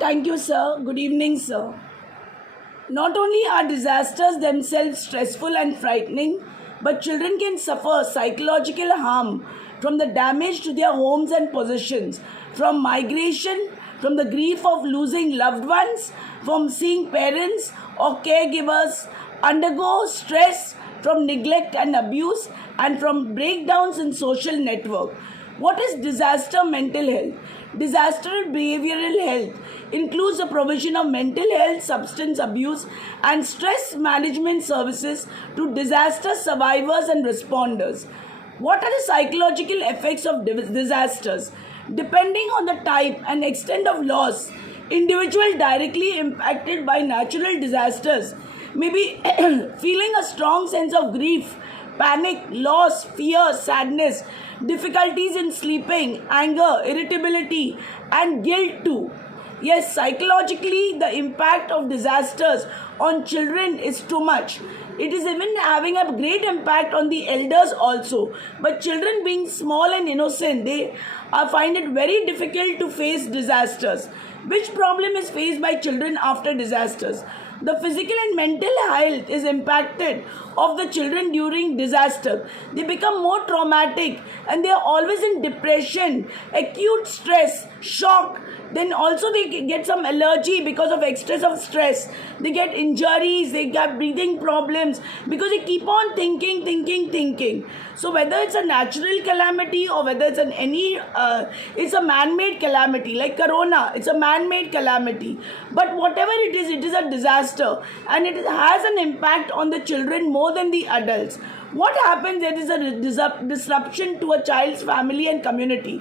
Thank you, sir. Good evening, sir. Not only are disasters themselves stressful and frightening, but children can suffer psychological harm from the damage to their homes and possessions, from migration, from the grief of losing loved ones, from seeing parents or caregivers undergo stress from neglect and abuse, and from breakdowns in social network. What is disaster mental health? Disaster behavioral health includes the provision of mental health, substance abuse, and stress management services to disaster survivors and responders. What are the psychological effects of disasters? Depending on the type and extent of loss, individual directly impacted by natural disasters may be feeling a strong sense of grief, panic, loss, fear, sadness, difficulties in sleeping, anger, irritability, and guilt too. Yes, psychologically, the impact of disasters on children is too much. It is even having a great impact on the elders also. But children, being small and innocent, they find it very difficult to face disasters. Which problem is faced by children after disasters? The physical and mental health is impacted of the children during disaster. They become more traumatic and they are always in depression, acute stress, shock. Then also they get some allergy because of excess of stress. They get injuries, they get breathing problems because they keep on thinking. So whether it's a natural calamity or whether it's it's a man-made calamity like corona, it's a man-made calamity. But whatever it is a disaster and it has an impact on the children more than the adults. What happens? There is a disruption to a child's family and community.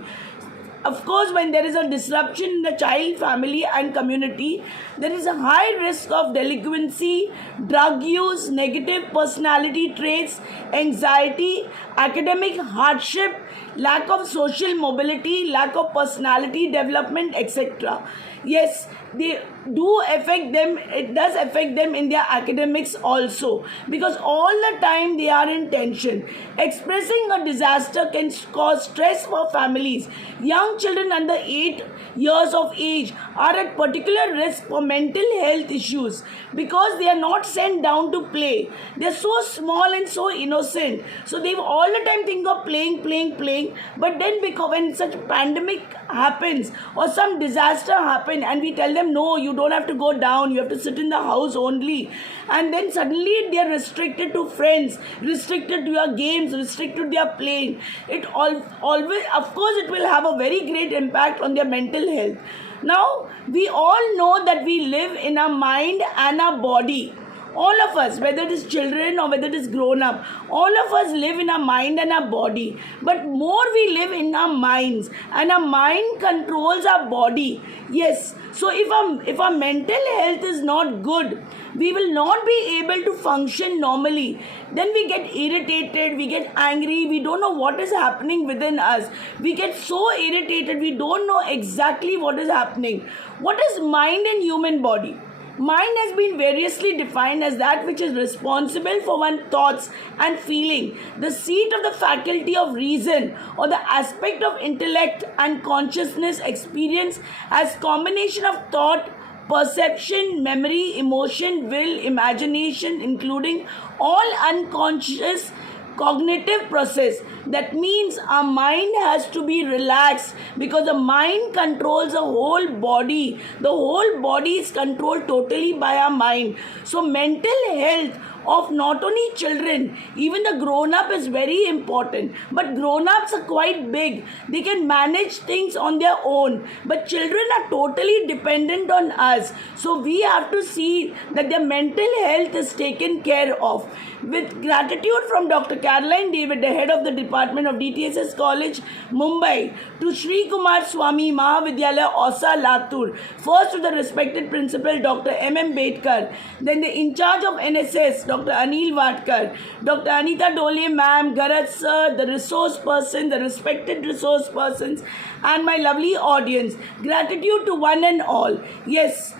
Of course, when there is a disruption in the child, family and community, there is a high risk of delinquency, drug use, negative personality traits, anxiety, academic hardship, lack of social mobility, lack of personality development, etc. Yes, they do affect them. It does affect them in their academics also, because all the time they are in tension. Expressing a disaster can cause stress for families. Young children under 8 years of age are at particular risk for mental health issues because they are not sent down to play. They are so small and so innocent, so they all the time think of playing. But then because when such pandemic happens or some disaster happen and we tell them, no, you don't have to go down, you have to sit in the house only, and then suddenly they are restricted to friends, restricted to your games, restricted to their playing. It always, of course, it will have a very great impact on their mental health. Now, we all know that we live in a mind and a body. All of us, whether it is children or whether it is grown up, all of us live in our mind and our body. But more we live in our minds, and our mind controls our body. Yes, so if our mental health is not good, we will not be able to function normally. Then we get irritated, we get angry, we don't know what is happening within us. We get so irritated, we don't know exactly what is happening. What is mind and human body? Mind has been variously defined as that which is responsible for one's thoughts and feeling, the seat of the faculty of reason or the aspect of intellect and consciousness experience as combination of thought, perception, memory, emotion, will, imagination, including all unconscious cognitive process. That means our mind has to be relaxed because the mind controls the whole body. The whole body is controlled totally by our mind. So mental health of not only children, even the grown-up is very important. But grown-ups are quite big. They can manage things on their own. But children are totally dependent on us. So we have to see that their mental health is taken care of. With gratitude from Dr. Caroline David, the head of the Department of DTSS College, Mumbai, to Sri Kumar Swami Mahavidyalaya, Osa, Latur, first to the respected principal, Dr. M.M. Bedkar, then the in charge of NSS, Dr. Anil Vatkar, Dr. Anita Dole ma'am, Garat sir, the resource person, the respected resource persons, and my lovely audience. Gratitude to one and all. Yes,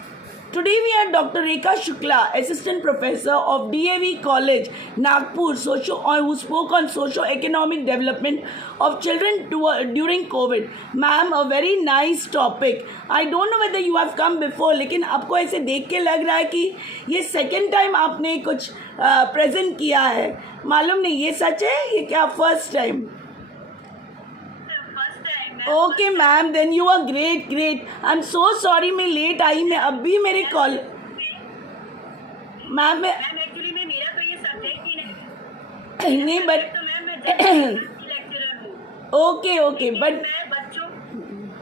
Today we are Dr. Rekha Shukla, Assistant Professor of DAV College, Nagpur, who spoke on socio-economic development of children during COVID. Ma'am, a very nice topic. I don't know whether you have come before, लेकिन आपको ऐसे देख के लग रहा है कि ये second time आपने कुछ present किया है. मालूम नहीं ये सच है ये क्या first time? Okay ma'am, then you are great great. I am so sorry मैं लेट आई. मैं अभी मेरे कॉल मैम एक्चुअली में मेरा तो ये सब्जेक्ट ही नहीं बट तो मैं लेक्चरर हूँ. ओके बट मैं बच्चों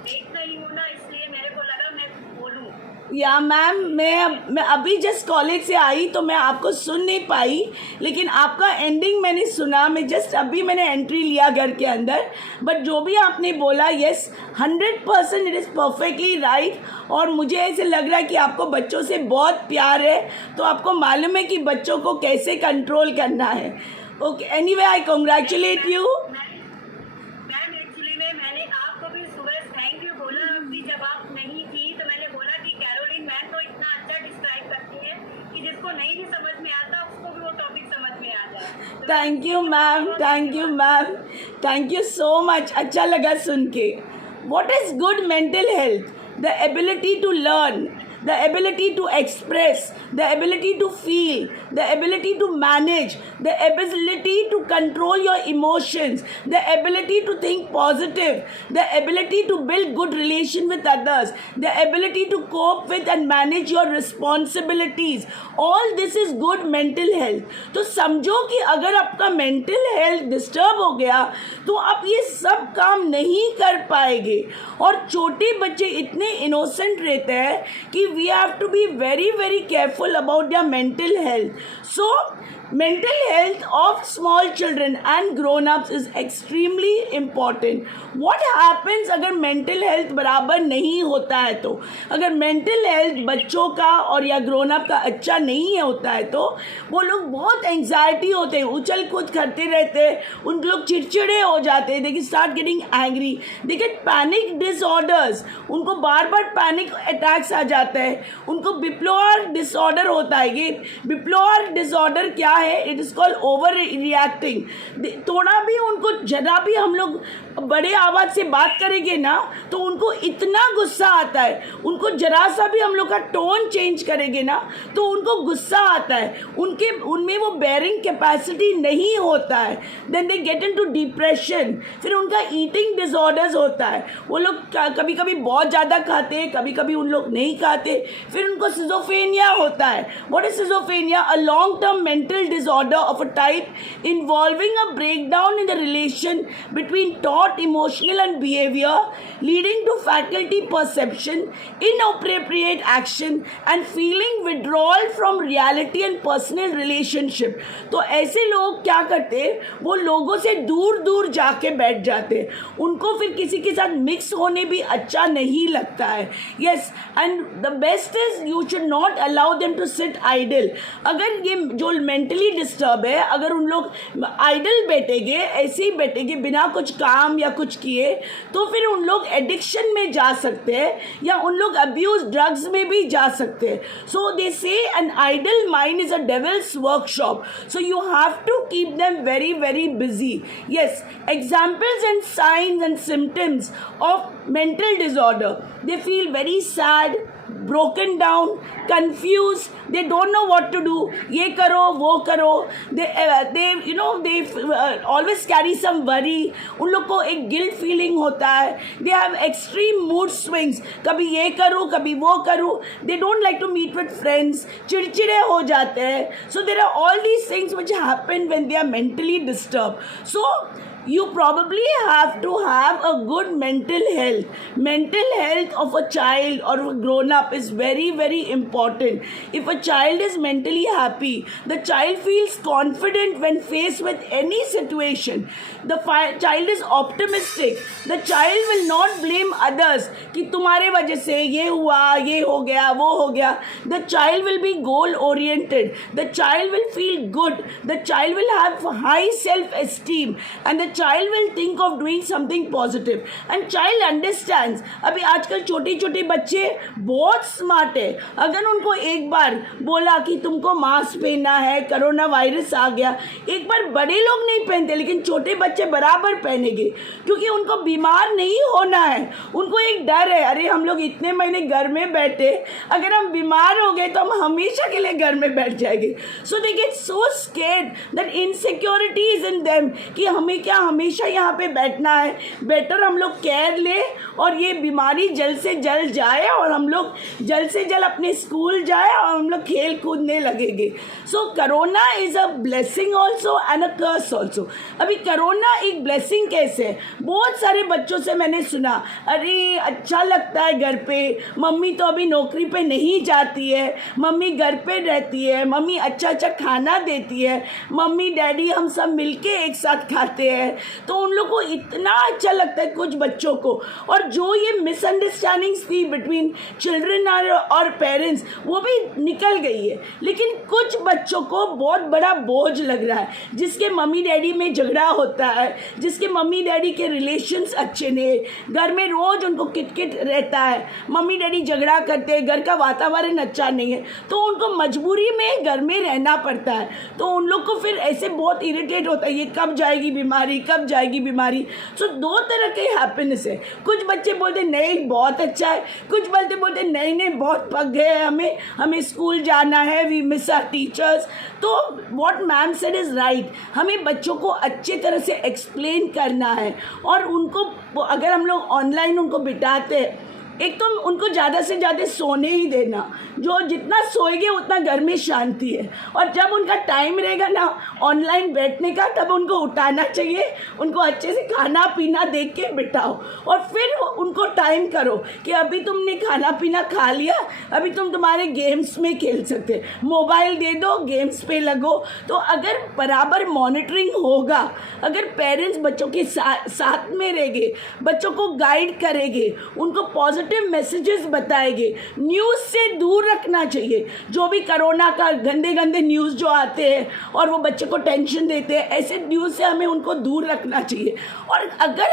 देख रही हूँ ना, इसलिए मेरे को लगा मैं बोलूँ. या मैम मैं अभी जस्ट कॉलेज से आई तो मैं आपको सुन नहीं पाई, लेकिन आपका एंडिंग मैंने सुना. मैं जस्ट अभी मैंने एंट्री लिया घर के अंदर. बट जो भी आपने बोला, yes 100% it is perfectly right. और मुझे ऐसे लग रहा है कि आपको बच्चों से बहुत प्यार है, तो आपको मालूम है कि बच्चों को कैसे कंट्रोल करना है. Okay, anyway I congratulate you. Ma'am actually में मैंने आपको भी सुबह थैंक यू बोला. अभी जब आप नहीं थी तो मैंने बोला कि कैरोलिन मैम तो इतना अच्छा डिस्क्राइब करती है कि जिसको नहीं भी समझ में आता उसको भी वो टॉपिक समझ में आ जाए. Thank you ma'am, thank you so much. अच्छा लगा सुन के. What is good mental health? The ability to learn, the ability to express, the ability to feel, the ability to manage, the ability to control your emotions, the ability to think positive, the ability to build good relation with others, the ability to cope with and manage your responsibilities. All this is good mental health. तो समझो कि अगर आपका mental health disturb हो गया तो आप ये सब काम नहीं कर पाएंगे. और छोटे बच्चे इतने innocent रहते हैं कि we have to be very very careful about their mental health. So mental health of small children and grown-ups is extremely important. What happens अगर mental health बराबर नहीं होता है तो, अगर mental health बच्चों का और या grown-up का अच्छा नहीं होता है तो वो लोग बहुत एंग्जाइटी होते हैं, उछल कूद करते रहते हैं, उन लोग चिड़चिड़े हो जाते हैं, they start getting angry, they get panic disorders, उनको बार बार पैनिक अटैक्स आ जाता है, उनको बिपोलर डिसऑर्डर होता है. ये बिपोलर डिसऑर्डर क्या है? It is called over reacting. थोड़ा भी उनको जरा भी हम लोग बड़े आवाज़ से बात करेंगे ना तो उनको इतना गुस्सा आता है, उनको जरा सा भी हम लोग का टोन चेंज करेंगे ना तो उनको गुस्सा आता है, उनमें वो बेयरिंग कैपेसिटी नहीं होता है. Then they get into depression. फिर उनका ईटिंग डिसऑर्डर्स होता है, वो लोग कभी कभी बहुत ज़्यादा खाते हैं, कभी कभी उन लोग नहीं खाते. फिर उनको सिजोफेनिया होता है. What is schizophrenia? A long term mental disorder of a type involving a breakdown in the relation between thought, emotional and behavior, leading to faculty perception, inappropriate action and feeling withdrawal from reality and personal relationship. तो ऐसे लोग क्या करते हैं? वो लोगों से दूर दूर जाके बैठ जाते हैं, उनको फिर किसी के साथ मिक्स होने भी अच्छा नहीं लगता है. Yes, and the best is you should not allow them to sit idle. अगर ये जो मेंटली डिस्टर्ब है, अगर उन लोग आइडल बैठेंगे, ऐसे ही बैठेंगे बिना कुछ काम या कुछ किए, तो फिर उन लोग एडिक्शन में जा सकते हैं या उन लोग अब्यूज ड्रग्स में भी जा सकते हैं. So they say an idle mind is a devil's workshop. So you have to keep them very very busy. Yes, examples and signs and symptoms of mental disorder: they feel very sad, broken down, confused, they don't know what to do, ये करो वो करो. they always carry some worry. उन लोग को एक guilt feeling होता है. they have extreme mood swings, कभी ये करूँ कभी वो करूँ. they don't like to meet with friends, चिड़चिड़े हो जाते हैं. so there are all these things which happen when they are mentally disturbed. So you probably have to have a good mental health. Mental health of a child or a grown up is very very important. If a child is mentally happy, the child feels confident when faced with any situation. The child is optimistic. The child will not blame others कि तुम्हारे वजह से ये हुआ, ये हो गया, वो हो गया. The child will be goal oriented. The child will feel good. The child will have high self esteem and the child will think of doing something positive and child understands. अभी आजकल छोटे छोटे बच्चे बहुत स्मार्ट है. अगर उनको एक बार बोला कि तुमको मास्क पहनना है, कोरोना वायरस आ गया, एक बार बड़े लोग नहीं पहनते लेकिन छोटे बच्चे बराबर पहनेंगे क्योंकि उनको बीमार नहीं होना है. उनको एक डर है, अरे हम लोग इतने महीने घर में बैठे, अगर हम बीमार हो गए तो हम हमेशा के लिए घर में बैठ जाएंगे. So they get so scared that insecurity is in them कि हमें क्या हमेशा यहाँ पे बैठना है, बेटर हम लोग केयर ले और ये बीमारी जल्द से जल्द जाए और हम लोग जल्द से जल्द अपने स्कूल जाए और हम लोग खेल कूदने लगेंगे. So corona is a blessing also and a curse also. अभी करोना एक ब्लेसिंग कैसे है, बहुत सारे बच्चों से मैंने सुना, अरे अच्छा लगता है घर पे, मम्मी तो अभी नौकरी पे नहीं जाती है, मम्मी घर पे रहती है, मम्मी अच्छा अच्छा खाना देती है, मम्मी डैडी हम सब मिलके एक साथ खाते हैं. तो उन लोग को इतना अच्छा लगता है कुछ बच्चों को. और जो ये मिसअंडरस्टैंडिंग्स थी बिटवीन चिल्ड्रन और पेरेंट्स वो भी निकल गई है. लेकिन कुछ बच्चों को बहुत बड़ा बोझ लग रहा है, जिसके मम्मी डैडी में झगड़ा होता है, जिसके मम्मी डैडी के रिलेशंस अच्छे नहीं, घर में रोज़ उनको किटकिट रहता है, मम्मी डैडी झगड़ा करते हैं, घर का वातावरण अच्छा नहीं है, तो उनको मजबूरी में घर में रहना पड़ता है. तो उन लोग को फिर ऐसे बहुत इरिटेट होता है, ये कब जाएगी बीमारी, कब जाएगी बीमारी. सो दो तरह के हैप्पीनेस है. कुछ बच्चे बोलते नहीं बहुत अच्छा है, कुछ बोलते नहीं नहीं बहुत पक गए हैं, हमें स्कूल जाना है, वी मिस आवर टीचर्स. तो what ma'am said is right, हमें बच्चों को अच्छे तरह से एक्सप्लेन करना है. और उनको अगर हम लोग ऑनलाइन उनको बिठाते हैं, एक तो उनको ज़्यादा से ज़्यादा सोने ही देना, जो जितना सोएंगे उतना घर में शांति है. और जब उनका टाइम रहेगा ना ऑनलाइन बैठने का, तब उनको उठाना चाहिए, उनको अच्छे से खाना पीना देख के बिठाओ और फिर उनको टाइम करो कि अभी तुमने खाना पीना खा लिया, अभी तुम तुम्हारे गेम्स में खेल सकते, मोबाइल दे दो, गेम्स पे लगो. तो अगर बराबर मॉनिटरिंग होगा, अगर पेरेंट्स बच्चों के साथ में रहेंगे, बच्चों को गाइड करेंगे, उनको पॉजिटिव मैसेजेस बताएंगे, न्यूज़ से दूर रखना चाहिए. जो भी कोरोना का गंदे गंदे न्यूज़ जो आते हैं और वो बच्चे को टेंशन देते हैं, ऐसे न्यूज़ से हमें उनको दूर रखना चाहिए. और अगर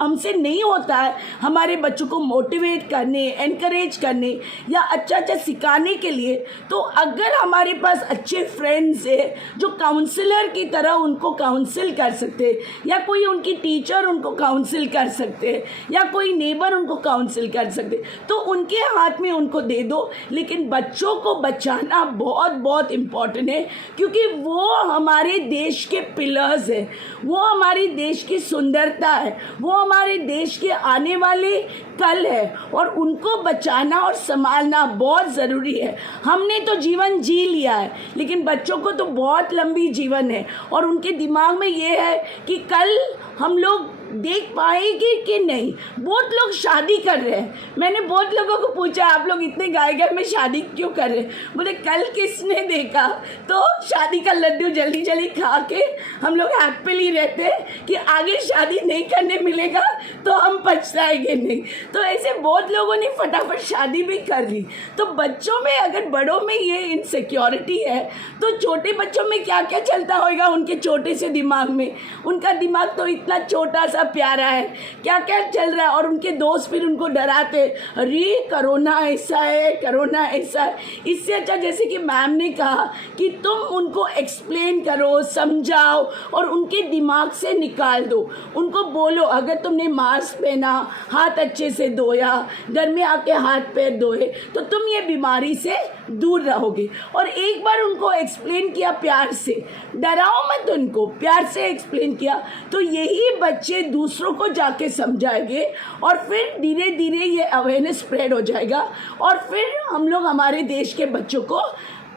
हमसे नहीं होता है हमारे बच्चों को मोटिवेट करने, एनकरेज करने या अच्छा अच्छा सिखाने के लिए, तो अगर हमारे पास अच्छे फ्रेंड्स है जो काउंसलर की तरह उनको काउंसिल कर सकते हैं, या कोई उनकी टीचर उनको काउंसिल कर सकते हैं, या कोई नेबर उनको काउंसिल कर सकते, तो उनके हाथ में उनको दे दो. लेकिन बच्चों को बचाना बहुत बहुत इम्पॉर्टेंट है, क्योंकि वो हमारे देश के पिलर्स है, वो हमारे देश की सुंदरता है, वो हमारे देश के आने वाले कल है, और उनको बचाना और संभालना बहुत ज़रूरी है. हमने तो जीवन जी लिया है, लेकिन बच्चों को तो बहुत लंबी जीवन है, और उनके दिमाग में ये है कि कल हम लोग देख पाएंगे कि नहीं. बहुत लोग शादी कर रहे हैं, मैंने बहुत लोगों को पूछा आप लोग इतने गाय में शादी क्यों कर रहे हैं, बोले कल किसने देखा. तो शादी का लड्डू जल्दी जल्दी खा के हम लोग हैप्पीली रहते हैं कि आगे शादी नहीं करने मिलेगा तो हम पछताएंगे नहीं. तो ऐसे बहुत लोगों ने फटाफट शादी भी कर ली. तो बच्चों में, अगर बड़ों में ये इनसिक्योरिटी है, तो छोटे बच्चों में क्या क्या चलता होगा उनके छोटे से दिमाग में. उनका दिमाग तो इतना छोटा सा प्यारा है, क्या क्या चल रहा है. और उनके दोस्त फिर उनको डराते, अरे कोरोना ऐसा है, कोरोना ऐसा है. इससे अच्छा जैसे कि मैम ने कहा कि तुम उनको एक्सप्लेन करो, समझाओ और उनके दिमाग से निकाल दो. उनको बोलो अगर तुमने मास्क पहना, हाथ अच्छे से धोया, घर में आके हाथ पैर धोए, तो तुम ये बीमारी से दूर रहोगे. और एक बार उनको एक्सप्लेन किया प्यार से, डराओ मत, उनको प्यार से एक्सप्लेन किया, तो यही बच्चे दूसरों को जाके समझाएंगे और फिर धीरे धीरे ये अवेयरनेस स्प्रेड हो जाएगा और फिर हम लोग हमारे देश के बच्चों को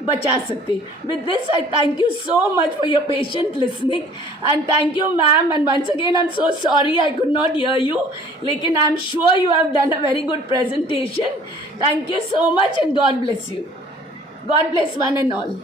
बचा सकते. With this, I thank you so much for your patient listening and thank you ma'am, and once again I'm so sorry I could not hear you, लेकिन I'm sure you have done a very good presentation. Thank you so much and God bless you. God bless one and all.